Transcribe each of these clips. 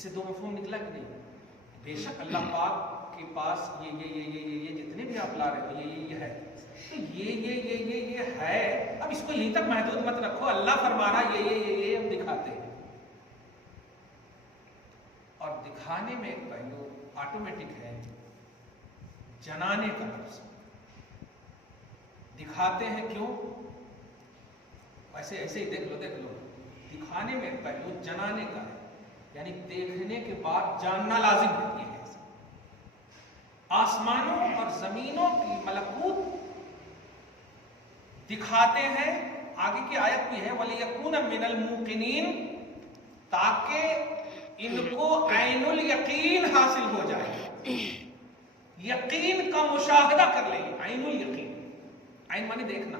اس سے دو مفہوم نکلا کہ نہیں؟ بے شک اللہ پاک کے پاس یہ جتنے بھی آپ لا رہے ہو یہ ہے، تو یہ ہے، اب اس کو یہیں تک محدود مت رکھو، اللہ فرما رہا یہ ہم دکھاتے ہیں۔ اور دکھانے میں ایک پہلو آٹومیٹک ہے، جنانے کا لفظ دکھاتے ہیں، کیوں؟ ایسے ہی دیکھ لو دکھانے میں ایک پہلو جنانے کا ہے، یعنی دیکھنے کے بعد جاننا لازم ہے۔ یہ ہے آسمانوں اور زمینوں کی ملکوت دکھاتے ہیں۔ آگے کی آیت بھی ہے وَلِيَكُونَ مِنَ الْمُوقِنِينَ، تاکہ ان کو عین الیقین حاصل ہو جائے، یقین کا مشاہدہ کر لیں۔ عین الیقین، عین معنی دیکھنا،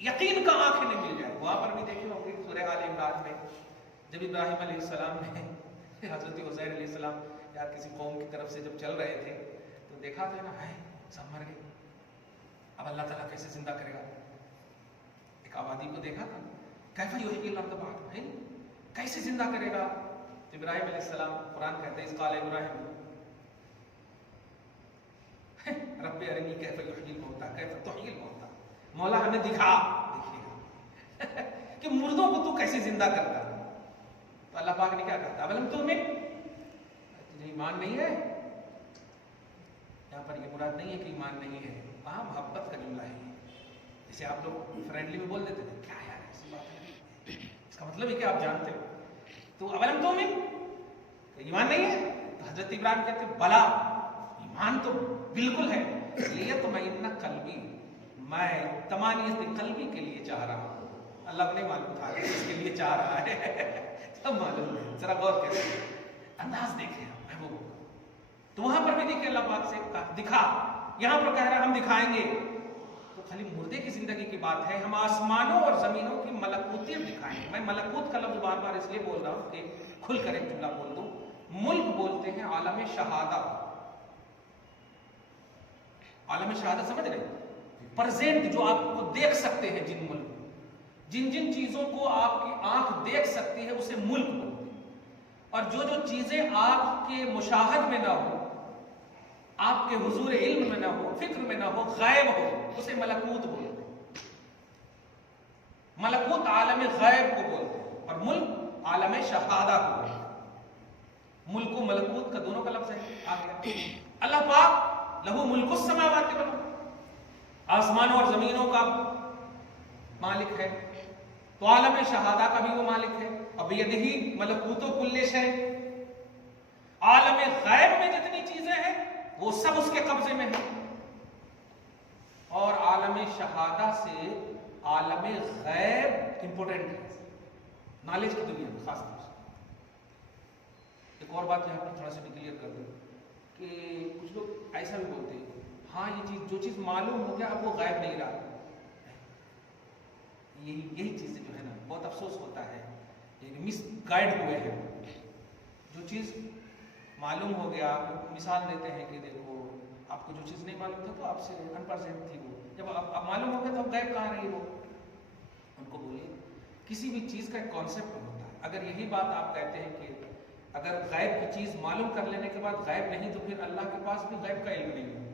یقین کا آنکھیں نے مل جائے۔ وہاں پر بھی دیکھے ہوں گے سورہ آل عمران میں، جب ابراہیم علیہ السلام نے حضرت عزیر علیہ السلام یا کسی قوم کی طرف سے جب چل رہے تھے تو دیکھا تھا نا، ہے سب مر گئے، اب اللہ تعالیٰ کیسے زندہ کرے گا؟ ایک آبادی کو دیکھا تھا، کیف یحیی الارض بعد، کیسے زندہ کرے گا؟ ابراہیم علیہ السلام، قرآن کہتے ہیں اذ قال ابراہیم رب ارنی کیف یحیی الموتى کیف تحیی الموتى، مولا ہمیں دکھا، دیکھیے کہ مردوں کو تو کیسے زندہ کرتا ہے۔ تو اللہ پاک نے کیا کہا؟ اولم تؤمن، تجھے ایمان نہیں ہے؟ یہاں پر یہ مراد نہیں ہے کہ ایمان نہیں ہے، وہاں محبت کا جملہ ہے، جیسے آپ لوگ فرینڈلی میں بول دیتے تھے کیا یار ایسی بات ہے، اس کا مطلب ہے کہ آپ جانتے ہو۔ تو اولم تؤمن، ایمان نہیں ہے؟ تو حضرت ابراہیم کہتے ہیں بلا، ایمان تو بالکل ہے، لیطمئن قلبی، میں طمانینۃ قلبی کے لیے چاہ رہا ہوں۔ اللہ کو نہیں معلوم تھا کہ اس کے لیے چاہ رہا ہے، سب معلوم ہے، ذرا غور کریں، انداز دیکھیں محبوب۔ تو وہاں پر بھی دیکھیں اللہ پاک سے کہا دکھا، یہاں پر کہہ رہا ہے ہم دکھائیں گے، تو خالی مردے کی زندگی کی بات ہے، ہم آسمانوں اور زمینوں کی ملکوتیت دکھائیں گے۔ میں ملکوت کا لفظ بار بار اس لیے بول رہا ہوں کہ کھل کر ایک جملہ بول دوں، ملک بولتے ہیں عالم شہادہ، عالم شہادت سمجھ رہے ہیں؟ پرزینٹ جو آپ کو دیکھ سکتے ہیں، جن ملک، جن چیزوں کو آپ کی آنکھ دیکھ سکتی ہے اسے ملک بولتے ہیں، اور جو چیزیں آپ کے مشاہد میں نہ ہو، آپ کے حضور علم میں نہ ہو، فکر میں نہ ہو، غائب ہو، اسے ملکوت بولتے ہیں۔ ملکوت عالم غیب کو بولتے ہیں اور ملک عالم شہادہ کو بولتے ہیں۔ ملک و ملکوت کا دونوں کا لفظ ہے، آ گیا۔ اللہ پاک لہو ملک السماوات والارض، آسمانوں اور زمینوں کا مالک ہے، تو عالم شہادہ کا بھی وہ مالک ہے۔ اب یدہی ملکوت کل شیء، عالم غیب میں جتنی چیزیں ہیں وہ سب اس کے قبضے میں ہیں، اور عالم شہادہ سے عالم غیب امپورٹنٹ ہے، نالج کی دنیا میں خاص طور سے۔ ایک اور بات یہاں پر تھوڑا سا بھی کلیئر کر دوں کہ کچھ لوگ ایسا بھی بولتے ہیں ہاں یہ چیز، جو چیز معلوم ہو گیا اب وہ غائب نہیں رہا۔ یہی چیزیں جو ہے نا بہت افسوس ہوتا ہے، مس گائیڈ ہوئے ہیں۔ جو چیز معلوم ہو گیا، مثال دیتے ہیں کہ دیکھو آپ کو جو چیز نہیں معلوم تھا تو آپ سے 100% تھی، وہ جب آپ معلوم ہو گیا تو اب غائب کہاں رہی وہ؟ ان کو بولیے کسی بھی چیز کا ایک کانسیپٹ ہوتا ہے، اگر یہی بات آپ کہتے ہیں کہ اگر غیب کی چیز معلوم کر لینے کے بعد غیب نہیں تو پھر اللہ کے پاس بھی غیب کا علم نہیں ہے،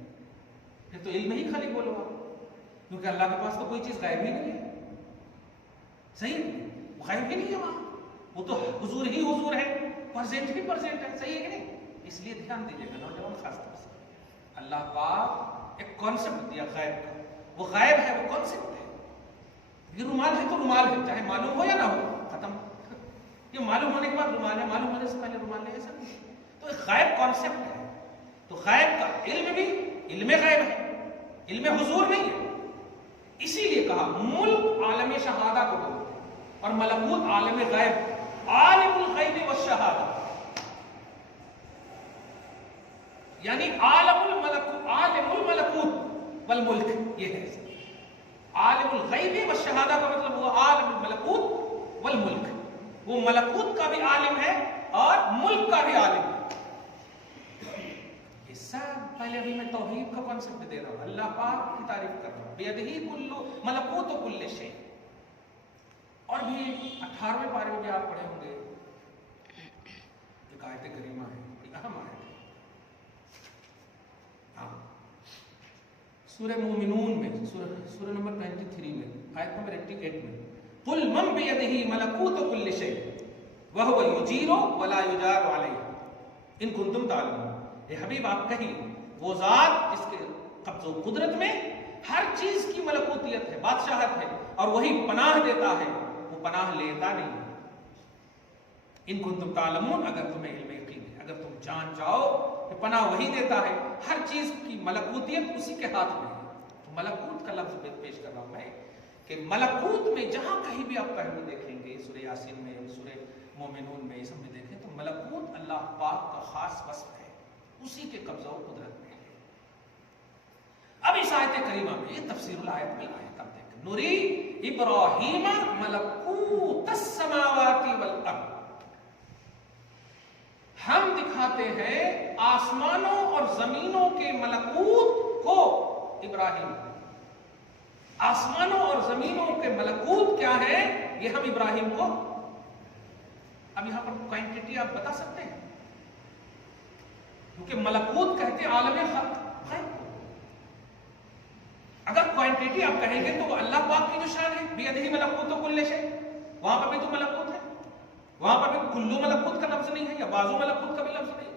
پھر تو علم ہی خالی بولو آپ، کیونکہ اللہ کے پاس تو کوئی چیز غیب ہی نہیں ہے، صحیح ہے؟ وہ غیب ہی نہیں ہے وہاں، وہ تو حضور ہی حضور ہے، پرزینٹ ہی پرزینٹ ہے، صحیح ہے کہ نہیں؟ اس لیے دھیان دیجیے گا نوجوان خاص طور سے، اللہ پاک ایک کانسیپٹ دیا غیب کا، وہ غیب ہے، وہ کانسیپٹ ہے۔ یہ رومال ہے تو رومال ہے، چاہے معلوم ہو یا نہ ہو، ختم۔ یہ معلوم ہونے کے بعد رومال ہے، معلوم ہونے سے پہلے رومال ہے، ایسا نہیں۔ تو ایک غیب کانسیپٹ ہے، تو غیب کا علم بھی علم غیب ہے، علم حضور نہیں ہے۔ اسی لیے کہا ملک عالم شہادہ کو بولتے ہیں اور ملکوت عالم غیب، عالم الغیب والشہادہ، یعنی عالم الملکوت والملک، یہ ہے عالم الغیب والشہادہ کا مطلب ہوا عالم الملکوت والملک، وہ ملکوت کا بھی عالم ہے اور ملک کا بھی عالم ہے۔ یہ سب پہلے ابھی میں توحید کا کانسیپٹ دے رہا ہوں، اللہ پاک کی تعریف کر رہا ہوں، بیدہی کل ملکوت کل شیء۔ اور بھی 18ویں پارے میں بھی آپ پڑھے ہوں گے، ایک آیت کریمہ ہے، یہ اہم آیت ہے. ہاں، سورہ مومنون میں سورہ نمبر 23 میں آیت نمبر 88 میں قل من بیدہ ملکوت کل شیء وہو یجیر ولا یجار علیہ ان کنتم تعلمون. اے حبیب آپ کہیں وہ ذات جس کے قبض و قدرت میں ہر چیز کی ملکوتیت ہے، بادشاہت ہے، اور وہی پناہ دیتا ہے، وہ پناہ لیتا نہیں. ان کنتم تعلمون، اگر تمہیں علم یقین ہے، اگر تم جان جاؤ کہ پناہ وہی دیتا ہے، ہر چیز کی ملکوتیت اسی کے ہاتھ میں ہے. تو ملکوت کا لفظ پیش کر رہا ہوں میں کہ ملکوت میں جہاں کہیں بھی آپ پہلو دیکھیں گے، سورہ یاسین میں، سورہ مومنون میں، یہ سب میں دیکھیں تو ملکوت اللہ پاک کا خاص وصف ہے، اسی کے قبضہ و قدرت میں ہے. اب اس آیت کریمہ میں یہ تفسیر الآیت میں آیت آپ دیکھیں، نوری ابراہیم ملکوت السماوات والارض، ہم دکھاتے ہیں آسمانوں اور زمینوں کے ملکوت کو. ابراہیم، آسمانوں اور زمینوں کے ملکوت کیا ہے یہ ہم ابراہیم کو. اب یہاں پر کوانٹٹی آپ بتا سکتے ہیں، کیونکہ ملکوت کہتے عالم خلق غیب کو. اگر کوانٹٹی آپ کہیں گے تو وہ اللہ پاک کی جو شان ہے، بیدہ ملکوت کل شیء، وہاں پر بھی تو ملکوت ہے، وہاں پر بھی کلو ملکوت کا لفظ نہیں ہے یا بازو ملکوت کا بھی لفظ نہیں ہے.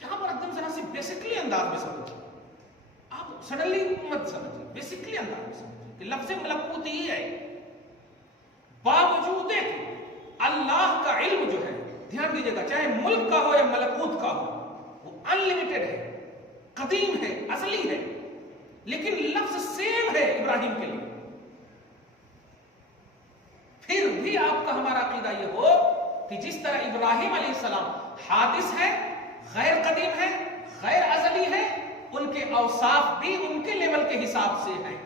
یہاں پر ایک دم ذرا سی بیسکلی انداز میں سمجھیں، آپ سڈنلی مت سمجھیں، بیسکلی انداز میں سمجھیں کہ لفظ ملکوت ہی ہے. باوجود اللہ کا علم جو ہے، دھیان دیجیے گا، چاہے ملک کا ہو یا ملکوت کا ہو، وہ انلمیٹڈ ہے، قدیم ہے، ازلی ہے، لیکن لفظ سیم ہے ابراہیم کے لیے. پھر بھی آپ کا ہمارا عقیدہ یہ ہو کہ جس طرح ابراہیم علیہ السلام حادث ہے، غیر قدیم ہے، غیر ازلی ہے، ان کے اوصاف بھی ان کے لیول کے حساب سے ہیں.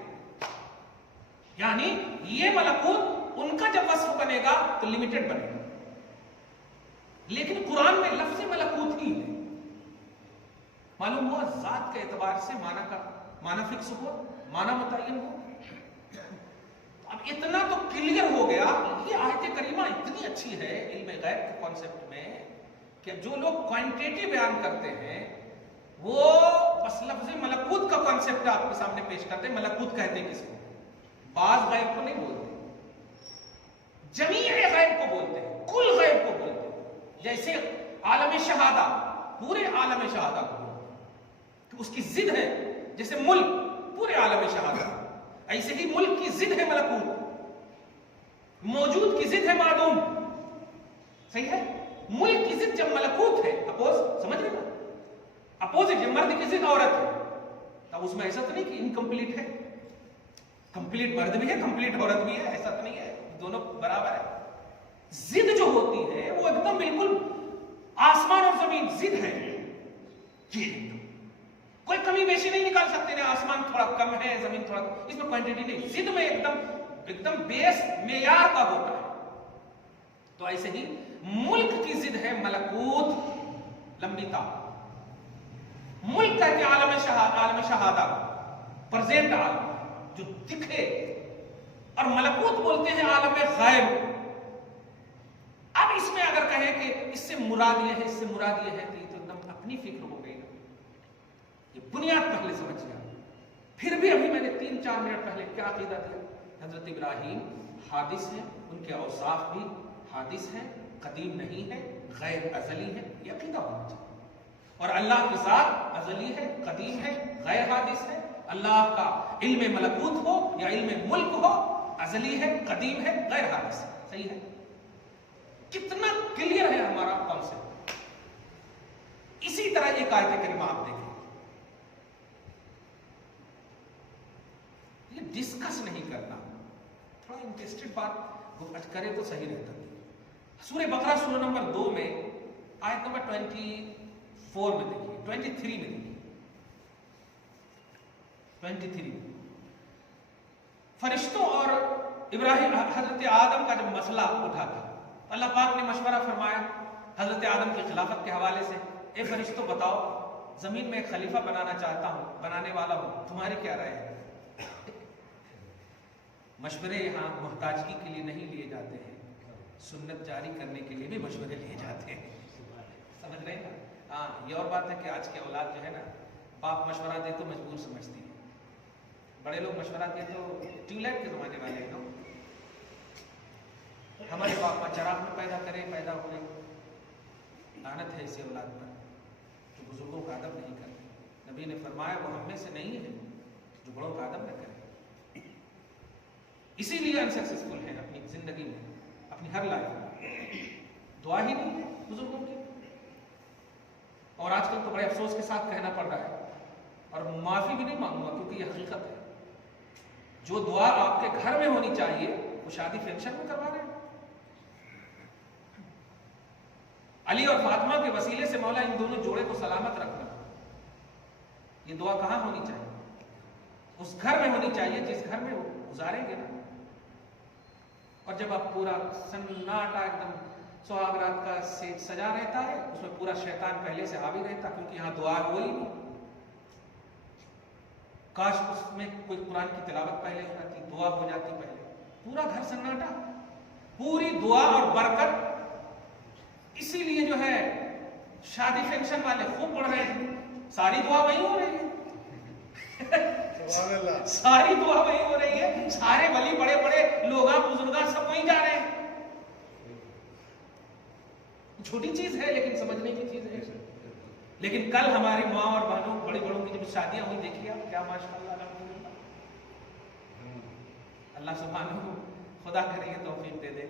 یعنی یہ ملکوت ان کا جب وصف بنے گا تو لمیٹڈ بنے گا، لیکن قرآن میں لفظ ملکوت ہی ہے. معلوم ہوا ذات کے اعتبار سے معنی فکس ہوا، معنی متعین ہوا. اب اتنا تو کلیئر ہو گیا. یہ آیت کریمہ اتنی اچھی ہے علم غیب کے کانسیپٹ میں کہ جو لوگ کوانٹیٹی بیان کرتے ہیں وہ بس لفظ ملکوت کا کانسیپٹ آپ کے سامنے پیش کرتے ہیں. ملکوت کہتے ہیں کس کو؟ بعض غیب کو نہیں بولتے، جمیع غیب کو بولتے ہیں، کل غیب کو بولتے ہیں. جیسے عالم شہادہ، پورے عالم شہادہ کو بولتے ہیں کہ اس کی ضد ہے. جیسے ملک پورے عالم شہادہ، ایسے ہی ملک کی ضد ہے ملکوت، موجود کی ضد ہے معدوم. صحیح ہے؟ ملک کی ضد جب ملکوت ہے، اپوز سمجھ رہے نا، اپوزٹ، جب مرد کی ضد عورت ہے، تب اس میں ایسا تو نہیں کہ انکمپلیٹ ہے، کمپلیٹ مرد بھی ہے، کمپلیٹ عورت بھی ہے، ایسا تو نہیں ہے، دونوں برابر ہے. ضد جو ہوتی ہے وہ ایک دم بالکل آسمان اور زمین ضد ہے. یہ کوئی کمی بیشی نہیں نکال سکتے نا، آسمان تھوڑا کم ہے، زمین تھوڑا کم، اس میں کوانٹٹی نہیں، ضد میں ایک دم بیس معیار کا ہوتا ہے. تو ایسے ہی ملک کی ضد ہے ملکوت، لمبی تا. ملک کہتے ہیں عالم شہادہ، پرزینٹ عالم جو دکھے، اور ملکوت بولتے ہیں عالم غیب. اب اس میں اگر کہیں کہ اس سے مراد یہ ہے، اس سے مراد یہ ہے، تو یہ تو ایک دم اپنی فکر ہو گئی. یہ بنیاد پہلے سمجھ گیا. پھر بھی ابھی میں نے 3-4 منٹ پہلے کیا عقیدہ دیا؟ حضرت ابراہیم حادث ہیں، ان کے اوصاف بھی حادث ہیں، قدیم نہیں ہے، غیر ازلی ہے. یہ عقیدہ ہونا چاہیے. اور اللہ کی ذات ازلی ہے، قدیم ہے، غیر حادث ہے. اللہ کا علم ملکوت ہو یا علم ملک ہو، ازلی ہے، قدیم ہے، غیر حادث ہے. صحیح ہے؟ کتنا کلیئر ہے ہمارا کانسیپٹ. اسی طرح ایک آیت کریمہ آپ دیکھیں، یہ ڈسکس نہیں کرنا، تھوڑا انٹرسٹڈ بات کرے تو صحیح رہتا. سورہ بقرہ سورہ نمبر 2 میں آیت نمبر 24 میں دیکھیے، 23 میں دیکھیے، 23 میں فرشتوں اور ابراہیم حضرت آدم کا جب مسئلہ اٹھا تھا، اللہ پاک نے مشورہ فرمایا حضرت آدم کی خلافت کے حوالے سے، اے فرشتوں بتاؤ، زمین میں ایک خلیفہ بنانا چاہتا ہوں، بنانے والا ہوں، تمہاری کیا رائے ہے؟ مشورے یہاں محتاجگی کے لیے نہیں لیے جاتے ہیں، سنت جاری کرنے کے لیے بھی مشورے لیے جاتے ہیں. سمجھ رہے ہیں نا؟ ہاں یہ اور بات ہے کہ آج کی اولاد جو ہے نا باپ مشورہ دے تو مجبور سمجھتی ہے. بڑے لوگ مشورہ دے تو ٹیوب لائٹ کے زمانے والے ہیں نا. ہمارے باپ چراغ میں پیدا ہوئے. لعنت ہے اسی اولاد پر جو بزرگوں کا ادب نہیں کرتے. نبی نے فرمایا وہ ہم میں سے نہیں ہے جو بڑوں کا ادب نہ کرے. اسی لیے ہم سکسیسفل ہیں اپنی زندگی میں, اپنی ہر لائف میں. دعا ہی نہیں ہے بزرگوں کی. اور آج کل تو بڑے افسوس کے ساتھ کہنا پڑ رہا ہے اور معافی بھی نہیں مانگوں گا کیونکہ یہ حقیقت ہے. جو دعا آپ کے گھر میں ہونی چاہیے وہ شادی فنکشن میں کروا رہے ہیں. علی اور فاطمہ کے وسیلے سے مولا ان دونوں جوڑے کو سلامت رکھنا, یہ دعا کہاں ہونی چاہیے؟ اس گھر میں ہونی چاہیے جس گھر میں وہ گزاریں گے نا. اور جب آپ پورا سناٹا ایک دم سہاگ رات کا سیج سجا رہتا ہے, اس میں پورا شیطان پہلے سے حاوی رہتا کیونکہ یہاں دعا ہو ہی نہیں. کاش اس میں کوئی قرآن کی تلاوت پہلے ہو جاتی, دعا ہو جاتی پہلے. پورا گھر سناٹا, پوری دعا اور برکت. اسی لیے جو ہے شادی فنکشن والے خوب پڑھ رہے ہیں, ساری دعا وہی ہو رہی ہے. ساری دعا وہی ہو رہی ہے. سارے ولی بڑے بڑے لوگ بزرگ سب وہیں جا رہے ہیں. چھوٹی چیز ہے لیکن سمجھنے کی چیز ہے. لیکن کل ہماری ماں اور بہنوں بڑی بڑوں کی جب شادیاں ہوئی دیکھیے آپ, کیا ماشاءاللہ الحمدللہ. اللہ سبحانہ خدا کرے یہ توفیق دے دے.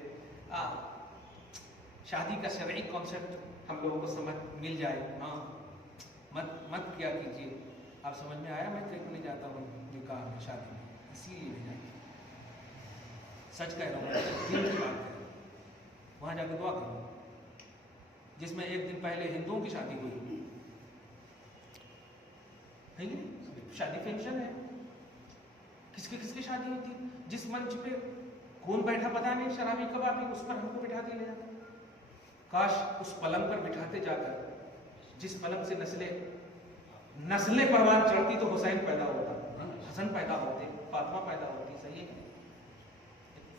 شادی کا شرعی کانسیپٹ ہم لوگوں کو سمجھ مل جائے. ہاں مت کیا کیجیے. آپ سمجھ میں آیا میں کہیں نہیں جاتا ہوں نکاح میں شادی میں, اسی لیے نہیں جاتا. سچ کہہ رہا ہوں, دل کی بات ہے. وہاں جا کے دعا کروں جس میں ایک دن پہلے ہندوؤں کی شادی ہوئی ہے. شادی فنکشن ہے, کس کی شادی ہوتی ہے. جس منچ پہ کون بیٹھا پتا نہیں, شرابی کبابی, اس پر ہم کو بٹھا دیا جاتا. کاش اس پلنگ پر بٹھاتے جا کر جس پلنگ سے نسلیں پروان چڑھتی تو حسین پیدا ہوتا, حسن پیدا ہوتے, فاطمہ پیدا ہوتی. صحیح ہے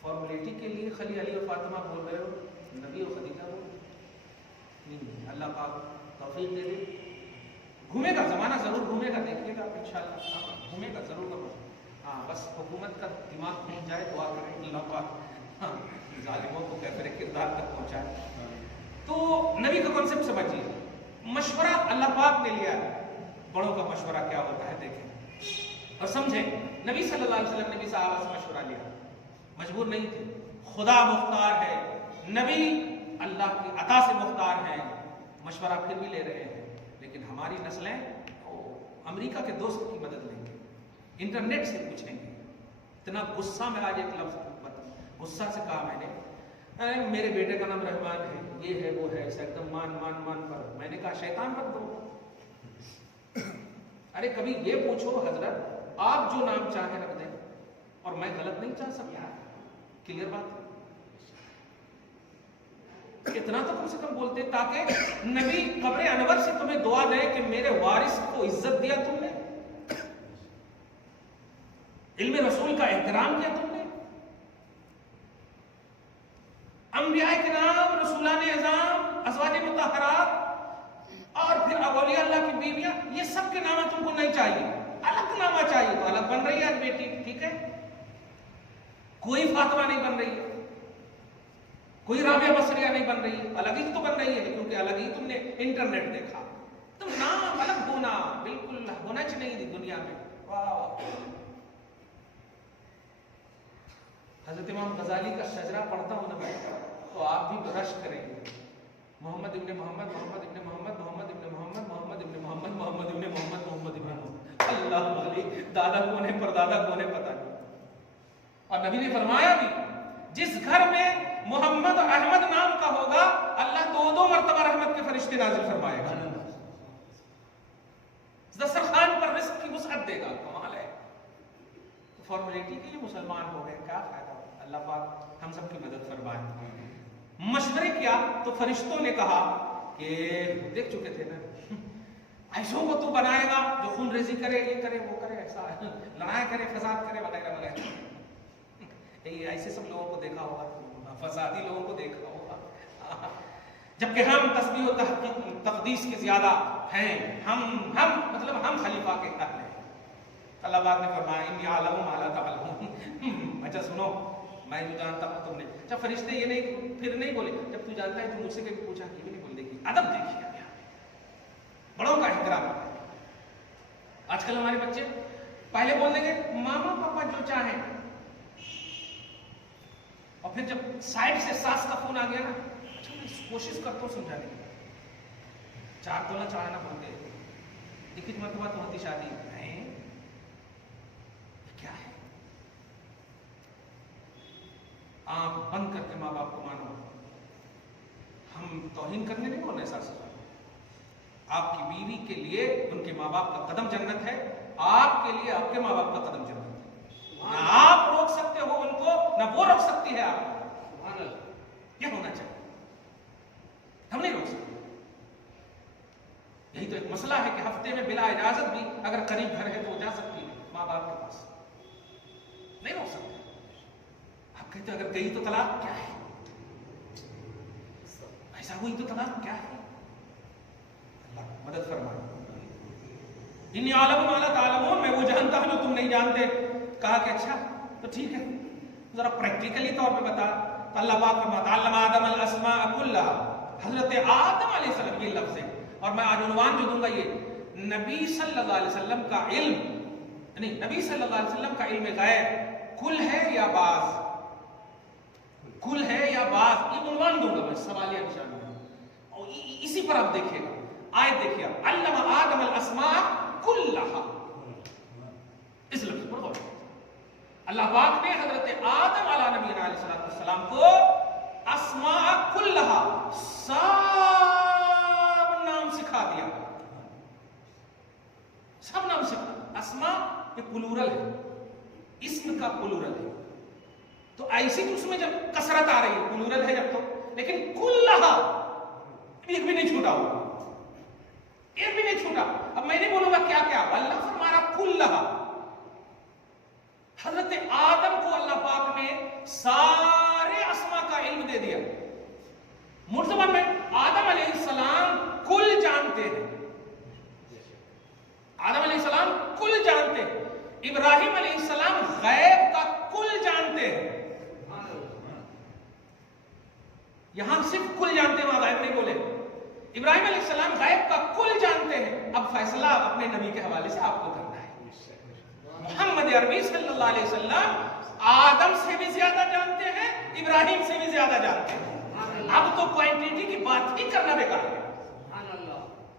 فارمیلٹی کے لیے خلی علی اور فاطمہ بول رہے ہو, نبی اور خدیجہ بول نہیں. اللہ پاک توفیق دے دے. گھومے گا زمانہ, ضرور گھومے گا, دیکھیے گا انشاءاللہ گھومے گا ضرور. ہاں بس حکومت کا دماغ گھوم جائے, دعا کریں اللہ پاک ظالموں کو کیفر کردار تک پہنچائے. تو نبی کا کانسیپٹ سمجھیے. مشورہ اللہ پاک نے لیا ہے. بڑوں کا مشورہ کیا ہوتا ہے دیکھیں اور سمجھیں. نبی صلی اللہ علیہ وسلم نے بھی صحابہ سے مشورہ لیا, مجبور نہیں تھے. خدا مختار ہے, نبی اللہ کی عطا سے مختار ہیں, مشورہ پھر بھی لے رہے ہیں. لیکن ہماری نسلیں امریکہ کے دوست کی مدد لیں گے, انٹرنیٹ سے پوچھیں گے. اتنا غصہ میں آج ایک لفظ غصہ سے کہا میں نے, میرے بیٹے کا نام رحمان ہے, یہ ہے وہ ہے, ایسا ایک دم مان پر. میں نے کہا شیطان رکھ دو. ارے کبھی یہ پوچھو حضرت آپ جو نام چاہیں رکھ دیں اور میں غلط نہیں چاہ سکتا. کلیئر بات. اتنا تو کم سے کم بولتے تاکہ نبی قبر انور سے تمہیں دعا دے کہ میرے وارث کو عزت دیا تم نے, علم رسول کا احترام کیا تم نے, انبیاء کرام, رسولان اعظام, ازواج مطہرات اور پھر اولیاء اللہ کی بیویاں, یہ سب کے نام تم کو نہیں چاہیے. الگ نامہ چاہیے تو الگ بن رہی ہے آج بیٹی, ٹھیک ہے. کوئی فاطمہ نہیں بن رہی ہے, کوئی رابعہ بصریہ نہیں بن رہی ہے, الگ ہی تو بن رہی ہے کیونکہ الگ ہی تم نے انٹرنیٹ دیکھا. تو نام الگ ہونا بالکل ہونا چاہیے نہیں دنیا میں. واہ. حضرت امام غزالی کا شجرہ پڑھتا ہوں نا میں تو آپ بھی برش کریں گے. محمد ابن محمد, محمد ابن محمد, محمد ابن محمد, محمد ابن محمد, محمد ابن محمد, محمد ابن محمد. اللہ علی دادا کون ہے پردادا کون ہے پتہ نہیں. اور نبی نے فرمایا بھی جس گھر میں محمد اور احمد نام کا ہوگا اللہ 2 مرتبہ رحمت کے فرشتے نازل فرمائے گا. دسترخوان پر رزق کی وسعت دے گا. کمال ہے. فارمیلٹی کے لیے مسلمان ہو گئے, کیا فائدہ. اللہ پاک ہم سب کی مدد فرمائے. مشورے کیا تو فرشتوں نے کہا کہ دیکھ چکے تھے نا, ایسوں کو تو بنائے گا جو خون ریزی کرے, یہ کرے, وہ کرے, ایسا لڑائی کرے, فساد کرے, وغیرہ وغیرہ. ایسے سب لوگوں کو دیکھا ہوگا فسادی لوگوں کو دیکھا ہوگا، جبکہ ہم تسبیح و تقدیس کے زیادہ ہیں، ہم مطلب ہم خلیفہ کے اہل ہیں۔ اللہ پاک نے فرمایا انی اعلم ما لا تعلمون، اچھا سنو میں جو جانتا ہوں تم نے۔ جب فرشتے یہ نہیں پھر نہیں بولے جب تو جانتا ہے تو مجھ سے کبھی پوچھا کہ نہیں بول، دیکھیے ادب دیکھیے بڑوں کا احترام۔ آج کل ہمارے بچے پہلے بول دیں گے ماما پاپا جو چاہیں، اور پھر جب سائڈ سے ساس کا فون آ گیا نا، اچھا میں کوشش کرتا ہوں سمجھانے کی، 4 تولہ چڑھانا پڑتے، 21 مرتبہ تو ہوتی شادی نہیں، یہ کیا ہے؟ آنکھ بند کر کے ماں باپ کو مانو۔ ہم توہین کرنے نہیں بولنے ساس سسر، آپ کی بیوی کے لیے ان کے ماں باپ کا قدم جنت ہے، آپ کے لیے آپ کے ماں باپ کا قدم جنت ہے۔ نہ آپ روک سکتے ہو ان کو، نہ وہ روک سکتی ہے آپ کو، یہ ہونا چاہیے، ہم نہیں روک سکتے۔ یہی تو ایک مسئلہ ہے کہ ہفتے میں بلا اجازت بھی اگر قریب گھر ہے تو وہ جا سکتی ہے ماں باپ کے پاس، نہیں روک سکتے۔ آپ کہتے اگر گئی تو طلاق کیا ہے، ایسا ہوئی تو طلاق کیا ہے؟ مدد فرمائے۔ انی عالم ما لا تعلمون، میں وہ جانتا ہوں جو تم نہیں جانتے۔ کہا کہ اچھا تو ٹھیک ہے، ذرا پریکٹیکلی طور پہ بتا۔ تو اللہ پاک فرماتا علم آدم الاسماء کلها، حضرت آدم علیہ السلام، یہ لفظ ہے، اور میں آج عنوان جو دوں گا یہ نبی صلی اللہ علیہ وسلم کا علم، یعنی نبی صلی اللہ علیہ وسلم کا علم غیب کل ہے یا بعض، کل ہے یا بعض، یہ عنوان دوں گا میں سوالیہ نشان میں، اور اسی پر آپ دیکھیے گا آیت دیکھیے، علم آدم الاسماء کلہا، اس لفظ پر غور کریں۔ اللہ پاک نے حضرت آدم علیہ نبی علیہ السلام کو اسماء کلہا، سب نام سکھا دیا، سب نام سکھا۔ اسماء یہ پلورل ہے، اسم کا پلورل ہے، تو ایسی تو اس میں جب کثرت آ رہی ہے پلورل ہے جب تو، لیکن کلہا ایک بھی نہیں چھوٹا ہوگا، ایک بھی نہیں چھوٹا۔ اب میں نہیں بولوں گا کیا کیا، اللہ فرمارا کلہا، حضرت آدم کو اللہ پاک نے سارے اسماء کا علم دے دیا۔ مرتبہ میں آدم علیہ السلام کل جانتے ہیں، آدم علیہ السلام کل جانتے ہیں، ابراہیم علیہ السلام غیب کا کل جانتے ہیں۔ یہاں صرف کل جانتے ہیں، وہاں غیب نہیں بولے۔ ابراہیم علیہ السلام غیب کا کل جانتے ہیں، اب فیصلہ اپنے نبی کے حوالے سے آپ کو کرنا ہے۔ محمد عربی صلی اللہ علیہ وسلم آدم سے بھی زیادہ جانتے ہیں، ابراہیم سے بھی زیادہ جانتے ہیں، اب تو کوانٹیٹی کی بات ہی کرنا بیکار ہے۔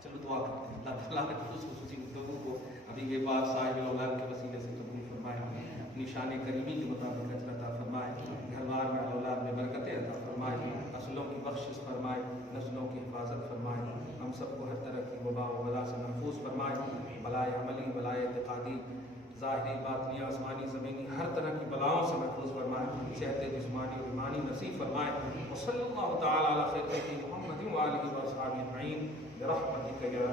چلو دعا کرتے ہیں اللہ تعالیٰ نے خصوصی گفتگو کو ابھی یہ بات صاحب الاولاد کے وسیلے سے قبول فرمائے، اپنی شان کریمی کے مطابق اجر عطا فرمائے، گھر بار میں اولاد میں برکتیں عطا فرمائے، نسلوں کی بخشش فرمائے، نسلوں کی حفاظت فرمائے، ہم سب کو ہر طرح کی وبا و بلا سے محفوظ فرمائے، بلائے عملی، بلائے اعتقادی، ظاہری، باطنی، آسمانی، زمینی، ہر طرح کی بلاؤں سے محفوظ فرمائے، صحت جسمانی و ایمانی نصیب فرمائے۔ وصلی اللہ تعالی علی خیر خلقہ محمد و آلہ و اصحابہ اجمعین برحمتک یا